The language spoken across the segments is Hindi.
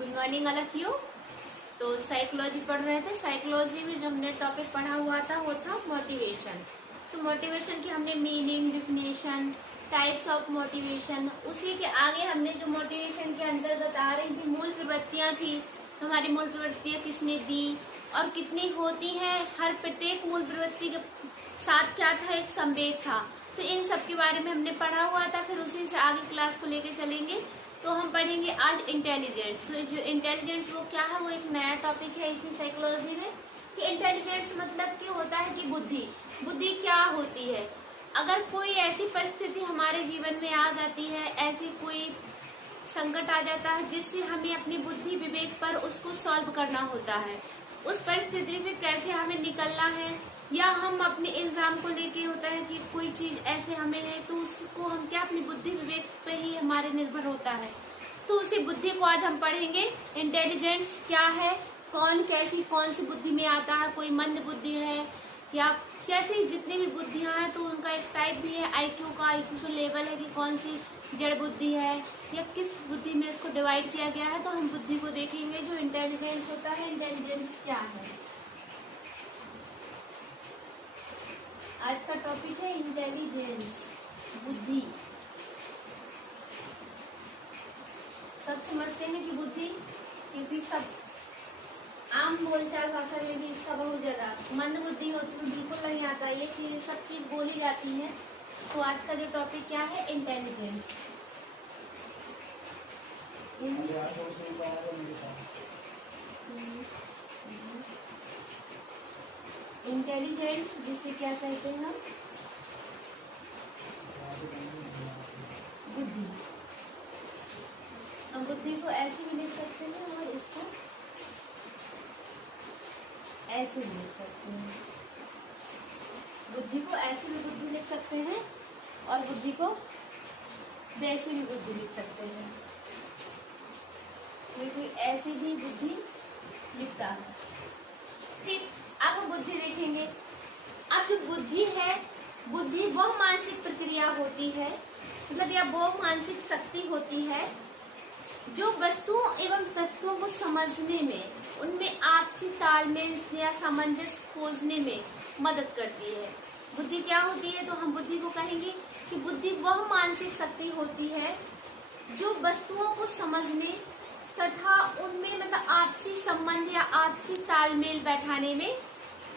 Good morning all of you. तो साइकोलॉजी पढ़ रहे थे। साइकोलॉजी में जो हमने टॉपिक पढ़ा हुआ था वो था मोटिवेशन। तो मोटिवेशन की हमने meaning, definition, types of motivation, उसी के आगे हमने जो मोटिवेशन के अंतर्गत आ रही थी मूल प्रवृत्तियाँ थी, तो हमारी मूल प्रवृत्तियाँ किसने दी और कितनी होती हैं, हर प्रत्येक मूल प्रवृत्ति के साथ क्या था, एक संवेग था। तो इन सब के बारे में हमने पढ़ा हुआ था। फिर उसी से आगे क्लास को लेके चलेंगे। तो हम पढ़ेंगे आज इंटेलिजेंस। तो जो इंटेलिजेंस वो क्या है, वो एक नया टॉपिक है इसमें साइकोलॉजी में कि इंटेलिजेंस मतलब क्या होता है कि बुद्धि। बुद्धि क्या होती है? अगर कोई ऐसी परिस्थिति हमारे जीवन में आ जाती है, ऐसी कोई संकट आ जाता है जिससे हमें अपनी बुद्धि विवेक पर उसको सॉल्व करना होता है, उस परिस्थिति से कैसे हमें निकलना है, या हम अपने एग्जाम को लेके होता है कि कोई चीज ऐसे हमें है तो उसको हम क्या अपनी बुद्धि विवेक पे ही हमारे निर्भर होता है। तो उसी बुद्धि को आज हम पढ़ेंगे। इंटेलिजेंस क्या है, कौन कैसी कौन सी बुद्धि में आता है, कोई मंद बुद्धि है या कैसी, जितनी भी बुद्धियां हैं तो उनका एक टाइप भी है आईक्यू का। आईक्यू का लेवल है कि कौन सी जड़ बुद्धि है या किस बुद्धि में इसको डिवाइड किया गया है। तो हम बुद्धि को देखेंगे जो इंटेलिजेंस होता है। इंटेलिजेंस क्या है, आज का टॉपिक है इंटेलिजेंस, बुद्धि। सब समझते हैं कि बुद्धि, क्योंकि सब आम बोलचाल भाषा में भी इसका बहुत ज्यादा मंद बुद्धि होती है, बिल्कुल नहीं आता, ये चीज सब चीज बोली जाती है। तो आज का जो टॉपिक क्या है, इंटेलिजेंस। इंटेलिजेंस जिसे क्या कहते हैं हम, बुद्धि। हम बुद्धि को ऐसे भी लिख सकते हैं और इसको ऐसे भी लिख सकते हैं। बुद्धि को ऐसे भी बुद्धि लिख सकते हैं और बुद्धि को वैसे भी बुद्धि लिख सकते हैं। कोई ऐसी भी बुद्धि लिखता है। ठीक, अब हम बुद्धि देखेंगे। अब जो बुद्धि है, बुद्धि वह मानसिक प्रक्रिया होती है, मतलब या वो मानसिक शक्ति होती है जो वस्तुओं एवं तत्वों को समझने में, उनमें आपसी तालमेल या सामंजस्य खोजने में मदद करती है। बुद्धि क्या होती है, तो हम बुद्धि को कहेंगे कि बुद्धि वह मानसिक शक्ति होती है जो वस्तुओं को समझने तथा उनमें मतलब आपसी संबंध या आपसी तालमेल बैठाने में,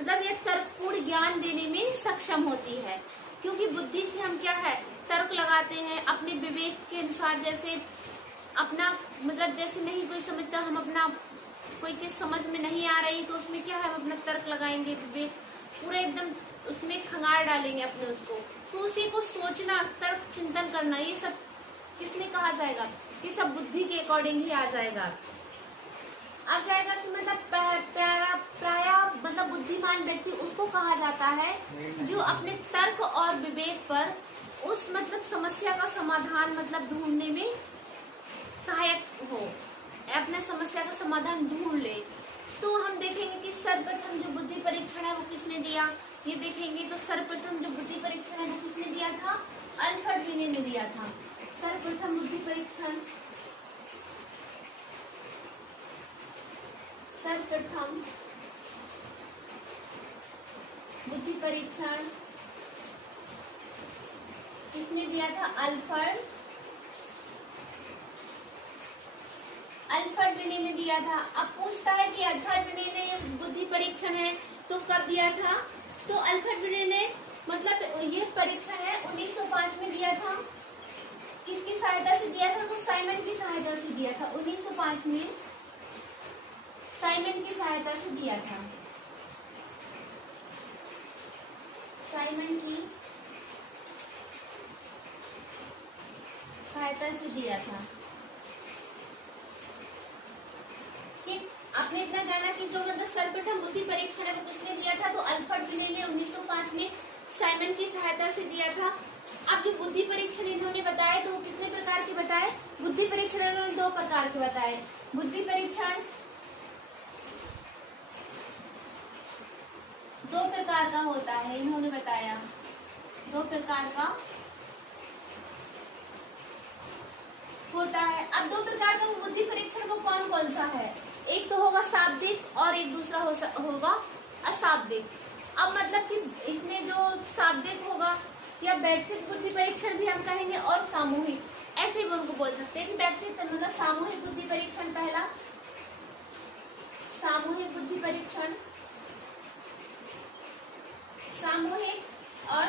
मतलब यह तर्कपूर्ण ज्ञान देने में सक्षम होती है। क्योंकि बुद्धि से हम क्या है, तर्क लगाते हैं अपने विवेक के अनुसार। जैसे अपना मतलब जैसे नहीं कोई समझता, हम अपना कोई चीज समझ में नहीं आ रही तो उसमें क्या है, हम अपना तर्क लगाएंगे, विवेक पूरा एकदम उसमें खंगार डालेंगे अपने उसको। तो उसी को सोचना, तर्क चिंतन करना, ये सब किसमें कहा जाएगा, ये सब बुद्धि के अकॉर्डिंग ही आ जाएगा। कि मतलब प्राय मतलब बुद्धिमान व्यक्ति उसको कहा जाता है जो अपने तर्क और विवेक पर उस मतलब समस्या का समाधान मतलब ढूंढने में सहायक हो, अपने समस्या का समाधान ढूंढ ले। तो हम देखेंगे कि सर्वप्रथम जो बुद्धि परीक्षण है वो किसने दिया, ये देखेंगे। तो सर्वप्रथम जो बुद्धि परीक्षण है वो किसने दिया था, अल्फ्रेड विने ने दिया था। सर्वप्रथम बुद्धि परीक्षण, सर्वप्रथम बुद्धि परीक्षण किसने दिया था, अल्फ्रेड विने ने दिया था। अब पूछता है कि अल्फ्रेड विने ने बुद्धि परीक्षण है तो कब दिया था, तो अल्फ्रेड विने ने मतलब ये परीक्षण है 1905 में दिया था। किसकी सहायता से दिया था, तो साइमन की सहायता से दिया था। 1905 में साइमन की सहायता से दिया था। साइमन की सहायता से दिया था। ठीक, आपने इतना जाना कि जो मतलब सर्वप्रथम बुद्धि परीक्षण है वो किसने दिया था, तो अल्फ्रेड विने ने 1905 में साइमन की सहायता से दिया था। अब जो बुद्धि परीक्षण इन्होंने बताए तो वो कितने प्रकार के बताए, बुद्धि परीक्षण इन्होंने 2 प्रकार के बताए। बुद्धि परीक्षण 2 प्रकार का होता है, इन्होंने बताया 2 प्रकार का होता है। अब अब दो प्रकार का बुद्धि परीक्षण वो कौन कौन सा है, एक तो होगा शाब्दिक और एक दूसरा होगा अशाब्दिक। अब मतलब कि इसमें जो शाब्दिक होगा या व्यक्तिगत बुद्धि परीक्षण भी हम कहेंगे और सामूहिक, ऐसे भी उनको बोल सकते हैं कि व्यक्तिगत मतलब सामूहिक बुद्धि परीक्षण, पहला सामूहिक बुद्धि परीक्षण, सामूहिक और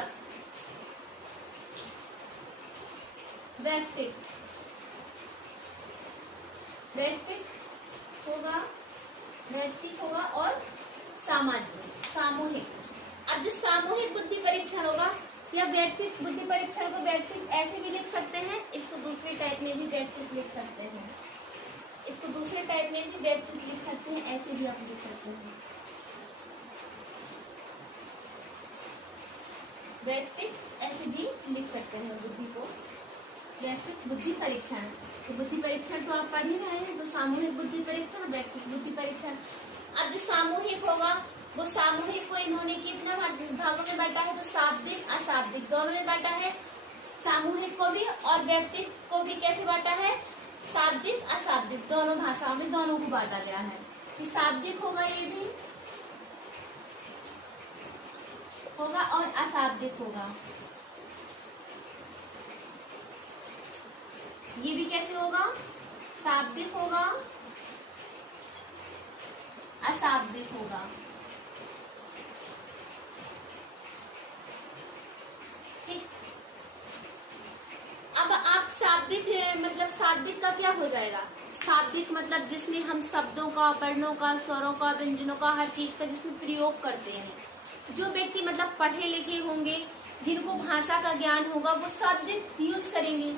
व्यक्तिगत होगा, व्यक्तिगत होगा और सामूहिक। अब जो सामूहिक बुद्धि परीक्षण होगा या व्यक्तिगत बुद्धि परीक्षण को व्यक्तिगत ऐसे भी लिख सकते हैं, इसको दूसरे टाइप में भी व्यक्तिगत लिख सकते हैं, इसको दूसरे टाइप में भी व्यक्तिगत लिख सकते हैं, ऐसे भी आप लिख सकते हैं। व्यक्तिगत ऐसे भी लिख सकते हैं बुद्धि को, व्यक्तिगत बुद्धि परीक्षण। तो बुद्धि परीक्षण तो आप पढ़ ही रहे हैं, तो सामूहिक बुद्धि परीक्षण, व्यक्तिगत बुद्धि परीक्षण। अब जो सामूहिक होगा वो सामूहिक को इन्होंने कितने भागों में बांटा है, तो शाब्दिक अशाब्दिक दोनों में बांटा है। सामूहिक को भी और व्यक्तिगत को भी कैसे बांटा है, शाब्दिक अशाब्दिक दोनों भाषाओं में, दोनों को बांटा गया है। शाब्दिक होगा ये भी होगा और अशाब्दिक होगा, ये भी कैसे होगा, शाब्दिक होगा अशाब्दिक होगा। ठीक, अब आप शाब्दिक मतलब शाब्दिक का क्या हो जाएगा, शाब्दिक मतलब जिसमें हम शब्दों का, वर्णों का, स्वरों का, व्यंजनों का, हर चीज का जिसमें प्रयोग करते हैं। जो व्यक्ति मतलब पढ़े लिखे होंगे, जिनको भाषा का ज्ञान होगा, वो शाब्दिक यूज करेंगे।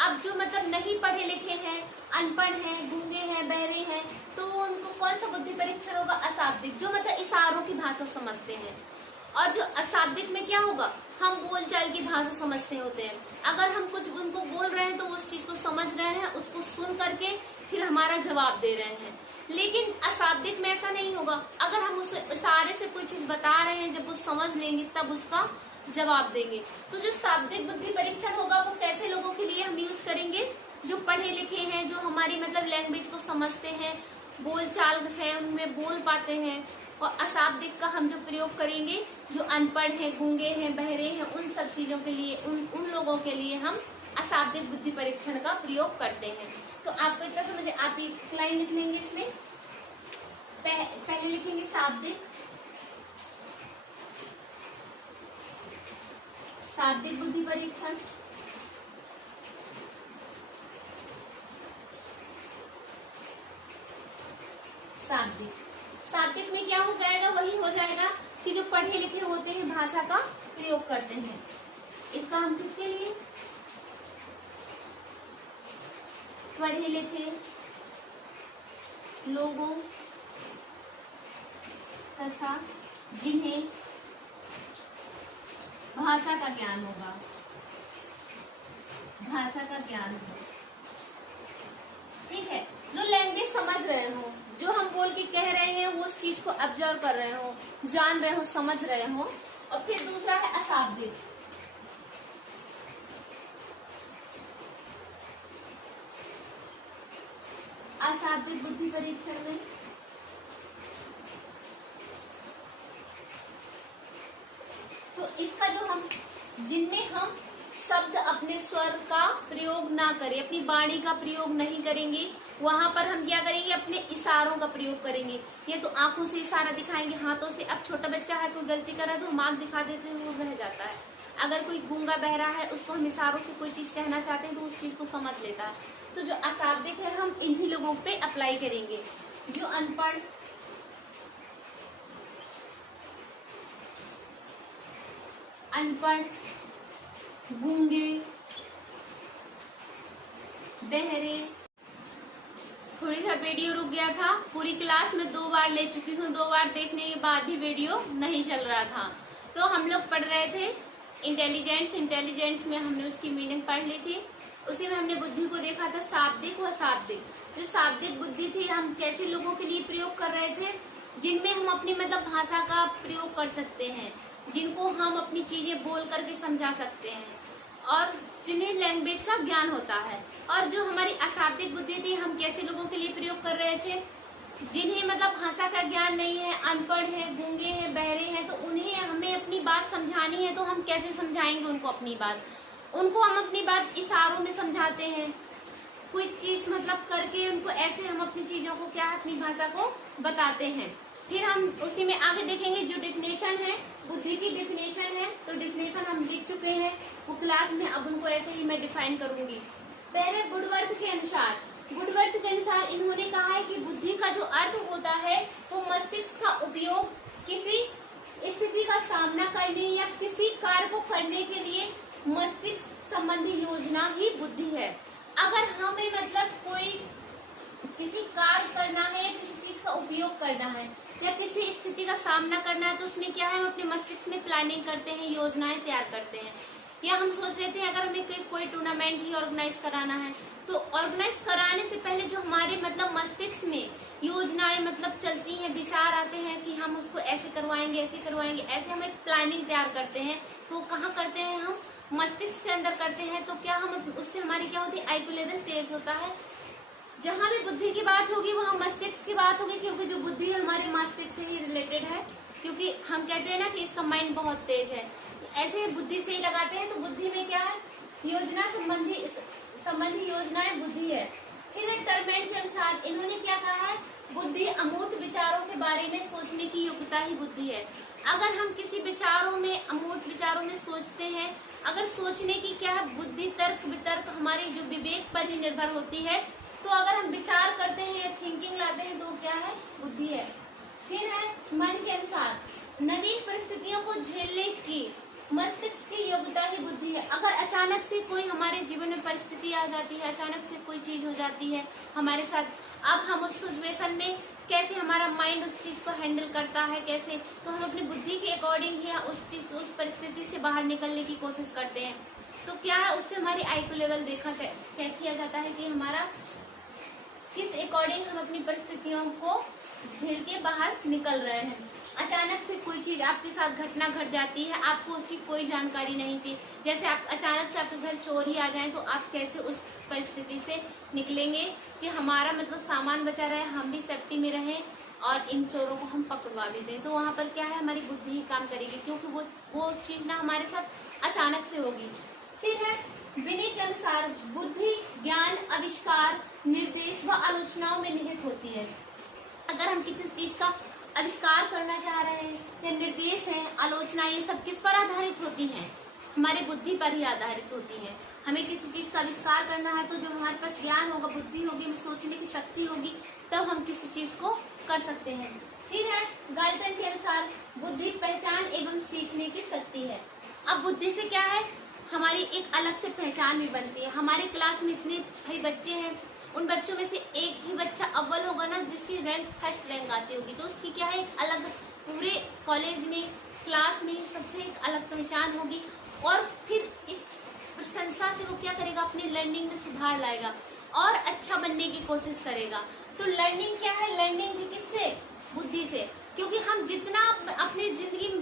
अब जो मतलब नहीं पढ़े लिखे हैं, अनपढ़ हैं, गूंगे हैं, बहरे हैं, तो उनको कौन सा बुद्धि परीक्षण होगा, अशाब्दिक, जो मतलब इशारों की भाषा समझते हैं। और जो अशाब्दिक में क्या होगा, हम बोलचाल की भाषा समझते होते हैं। अगर हम कुछ उनको बोल रहे हैं तो वो उस चीज को समझ रहे हैं, उसको सुन करके फिर हमारा जवाब दे रहे हैं। लेकिन अशाब्दिक में ऐसा नहीं होगा, अगर हम उस इशारे से कोई चीज बता रहे हैं, जब वो समझ लेंगे तब उसका जवाब देंगे। तो जो शाब्दिक बुद्धि परीक्षण होगा वो कैसे लोगों के लिए हम यूज करेंगे, जो पढ़े लिखे हैं, जो हमारी मतलब लैंग्वेज को समझते हैं, बोलचाल है उनमें बोल पाते हैं। और अशाब्दिक का हम जो प्रयोग करेंगे, जो अनपढ़ हैं, गूंगे हैं, बहरे हैं, उन सब चीजों के लिए, उन लोगों के लिए हम अशाब्दिक बुद्धि परीक्षण का प्रयोग करते हैं। तो आपको इतना समझे, आप एक लाइन लिख लेंगे इसमें, पहले लिखेंगे शाब्दिक, शाब्दिक बुद्धि परीक्षण, शाब्दिक। शाब्दिक में क्या हो जाएगा, वही हो जाएगा कि जो पढ़े लिखे होते हैं भाषा का प्रयोग करते हैं। इसका हम किसके लिए, पढ़े लिखे लोगों तथा जिन्हें भाषा का ज्ञान होगा, भाषा का ज्ञान हो, ठीक है, जो लैंग्वेज समझ रहे हो, जो हम बोल के कह रहे हैं वो उस चीज को ऑब्जर्व कर रहे हो, जान रहे हो, समझ रहे हो। और फिर दूसरा है अशाब्दिक, अशाब्दिक बुद्धि परीक्षण में तो इसका जो हम, जिनमें हम शब्द अपने स्वर का प्रयोग ना करें, अपनी वाणी का प्रयोग नहीं करेंगे, वहां पर हम क्या करेंगे, अपने इशारों का प्रयोग करेंगे। ये तो आंखों से इशारा दिखाएंगे, हाथों से। अब छोटा बच्चा है, कोई गलती कर रहा है तो हम आंख दिखा देते हैं, वो रह जाता है। अगर कोई गूंगा बहरा है, उसको हम इशारों से कोई चीज कहना चाहते हैं तो उस चीज को समझ लेता है। तो जो अशाब्दिक है हम इन्हीं लोगों पे अप्लाई करेंगे, जो अनपढ़, गूंगे, बहरे। थोड़ी सा वीडियो रुक गया था, पूरी क्लास में 2 बार ले चुकी हूँ, 2 बार देखने के बाद भी वीडियो नहीं चल रहा था। तो हम लोग पढ़ रहे थे इंटेलिजेंस में हमने उसकी मीनिंग पढ़ ली थी। उसी में हमने बुद्धि को देखा था, शाब्दिक व अशाब्दिक। जो शाब्दिक बुद्धि थी हम कैसे लोगों के लिए प्रयोग कर रहे थे, जिनमें हम अपनी मतलब भाषा का प्रयोग कर सकते हैं, जिनको हम अपनी चीजें बोल करके समझा सकते हैं। और जिन्हें लैंग्वेज का ज्ञान होता है। और जो हमारी अशाब्दिक बुद्धि थी, हम कैसे लोगों के लिए प्रयोग कर रहे थे, जिन्हें मतलब भाषा का ज्ञान नहीं है, अनपढ़ है, गूंगे हैं, बहरे हैं, तो उन्हें हमें अपनी बात समझानी है तो हम कैसे समझाएंगे उनको अपनी बात। उनको हम अपनी बात इशारों में समझाते हैं, कोई चीज मतलब करके उनको ऐसे हम अपनी चीजों को क्या अपनी भाषा को बताते हैं। फिर हम उसी में आगे देखेंगे जो डेफिनेशन है, बुद्धि की डेफिनेशन है, तो डेफिनेशन हम लिख चुके हैं वो क्लास में, अब उनको ऐसे ही मैं डिफाइन करूंगी। पहले वुडवर्थ के अनुसार इन्होंने कहा है कि बुद्धि का जो अर्थ होता है वो मस्तिष्क का उपयोग किसी स्थिति का सामना करने या किसी कार्य को करने के लिए मस्तिष्क संबंधी योजना ही बुद्धि है। अगर हमें मतलब कोई किसी कार्य करना है, किसी चीज का उपयोग करना है या किसी स्थिति का सामना करना है, तो उसमें क्या है, हम अपने मस्तिष्क में प्लानिंग करते हैं, योजनाएं तैयार करते हैं। या हम सोच लेते हैं अगर हमें कोई टूर्नामेंट ही ऑर्गेनाइज कराना है, तो ऑर्गेनाइज कराने से पहले जो हमारे मतलब मस्तिष्क में योजनाएं मतलब चलती हैं, विचार आते हैं कि हम उसको ऐसे करवाएंगे, ऐसे करवाएंगे, ऐसे हम एक प्लानिंग तैयार करते हैं। तो कहाँ करते हैं, हम मस्तिष्क के अंदर करते हैं। तो क्या हम उससे हमारी क्या होती है, आईक्यू लेवल तेज होता है। जहाँ भी बुद्धि की बात होगी वहाँ मस्तिष्क की बात होगी, क्योंकि जो बुद्धि है हमारे मस्तिष्क से ही रिलेटेड है, क्योंकि हम कहते हैं ना कि इसका माइंड बहुत तेज है, ऐसे बुद्धि से ही लगाते हैं। तो बुद्धि में क्या है, योजना संबंधी योजनाएं बुद्धि है। फिर टर्मेंट के अनुसार इन्होंने क्या कहा है, बुद्धि अमूर्त विचारों के बारे में सोचने की योग्यता ही बुद्धि है। अगर हम किसी विचारों में, अमूर्त विचारों में सोचते हैं, अगर सोचने की क्या है बुद्धि, तर्क वितर्क हमारे जो विवेक पर ही निर्भर होती है, तो अगर हम विचार करते हैं या थिंकिंग लाते हैं तो क्या है, बुद्धि है। फिर है मन के अनुसार नवीन परिस्थितियों को झेलने की मस्तिष्क की योग्यता ही बुद्धि है। अगर अचानक से कोई हमारे जीवन में परिस्थिति आ जाती है, अचानक से कोई चीज हो जाती है हमारे साथ, अब हम उस सिचुएशन में कैसे हमारा माइंड उस चीज को हैंडल करता है, कैसे, तो हम अपनी बुद्धि के अकॉर्डिंग ही उस परिस्थिति से बाहर निकलने की कोशिश करते हैं। तो क्या है, उससे हमारी आईक्यू लेवल चेक किया जाता है कि हमारा किस अकॉर्डिंग हम अपनी परिस्थितियों को झेल के बाहर निकल रहे हैं। अचानक से कोई चीज आपके साथ घटना घट जाती है, आपको उसकी कोई जानकारी नहीं थी, जैसे आप अचानक से आपके घर चोर ही आ जाए, तो आप कैसे उस परिस्थिति से निकलेंगे कि हमारा मतलब सामान बचा रहे, हम भी सेफ्टी में रहें और इन चोरों को हम पकड़वा भी दें। तो वहाँ पर क्या है, हमारी बुद्धि ही काम करेगी, क्योंकि वो चीज ना हमारे साथ अचानक से होगी। फिर है विनय के अनुसार बुद्धि ज्ञान, आविष्कार, निर्देश व आलोचनाओं में निहित होती है। अगर हम किसी चीज का आविष्कार करना चाह रहे हैं या निर्देश है, आलोचना, ये सब किस पर आधारित होती हैं, हमारे बुद्धि पर ही आधारित होती है। हमें किसी चीज का आविष्कार करना है तो जब हमारे पास ज्ञान होगा, बुद्धि होगी, हमें सोचने की शक्ति होगी, तब हम किसी चीज को कर सकते हैं। फिर है गाल्टन के अनुसार बुद्धि पहचान एवं सीखने की शक्ति है। अब बुद्धि से क्या है, हमारी एक अलग से पहचान भी बनती है। हमारे क्लास में इतने भाई बच्चे हैं, उन बच्चों में से एक ही बच्चा अव्वल होगा ना, जिसकी रैंक फर्स्ट रैंक आती होगी, तो उसकी क्या है, एक अलग पूरे कॉलेज में, क्लास में सबसे एक अलग पहचान होगी। और फिर इस प्रशंसा से वो क्या करेगा, अपनी लर्निंग में सुधार लाएगा और अच्छा बनने की कोशिश करेगा। तो लर्निंग क्या है, लर्निंग भी किससे, बुद्धि से, क्योंकि हम जितना अपनी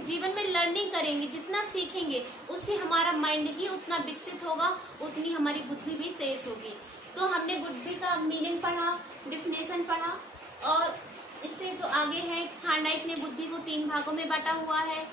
जीवन में लर्निंग करेंगे, जितना सीखेंगे, उससे हमारा माइंड ही उतना विकसित होगा, उतनी हमारी बुद्धि भी तेज होगी। तो हमने बुद्धि का मीनिंग पढ़ा, डिफिनेशन पढ़ा, और इससे जो आगे है, थार्डाइक ने बुद्धि को 3 भागों में बांटा हुआ है,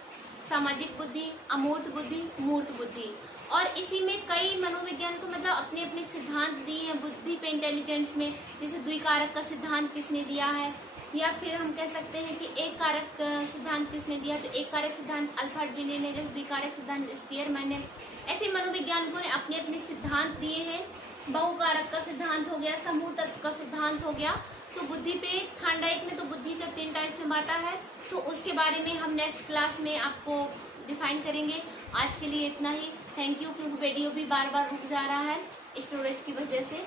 सामाजिक बुद्धि, अमूर्त बुद्धि, मूर्त बुद्धि। और इसी में कई मनोविज्ञान को मतलब अपने अपने सिद्धांत दिए हैं बुद्धि पे, इंटेलिजेंस में, जैसे द्विकारक का सिद्धांत किसने दिया है, या फिर हम कह सकते हैं कि एक कारक सिद्धांत किसने दिया, तो एक कारक सिद्धांत अल्फ्रेड जिने ने, जैसे द्विकारक सिद्धांत स्पीयरमैन ने। ऐसे मनोविज्ञानिकों ने अपने अपने सिद्धांत दिए हैं। बहुकारक का सिद्धांत हो गया, समूह तत्व का सिद्धांत हो गया। तो बुद्धि पे थार्डाइक ने तो बुद्धि को 3 टाइप्स में बांटा है, तो उसके बारे में हम नेक्स्ट क्लास में आपको डिफाइन करेंगे। आज के लिए इतना ही, थैंक यू। क्योंकि वीडियो भी बार बार रुक जा रहा है स्टोरेज की वजह से।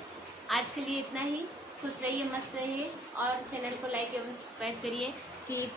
आज के लिए इतना ही, खुश रहिए, मस्त रहिए और चैनल को लाइक एवं सब्सक्राइब करिए। फिर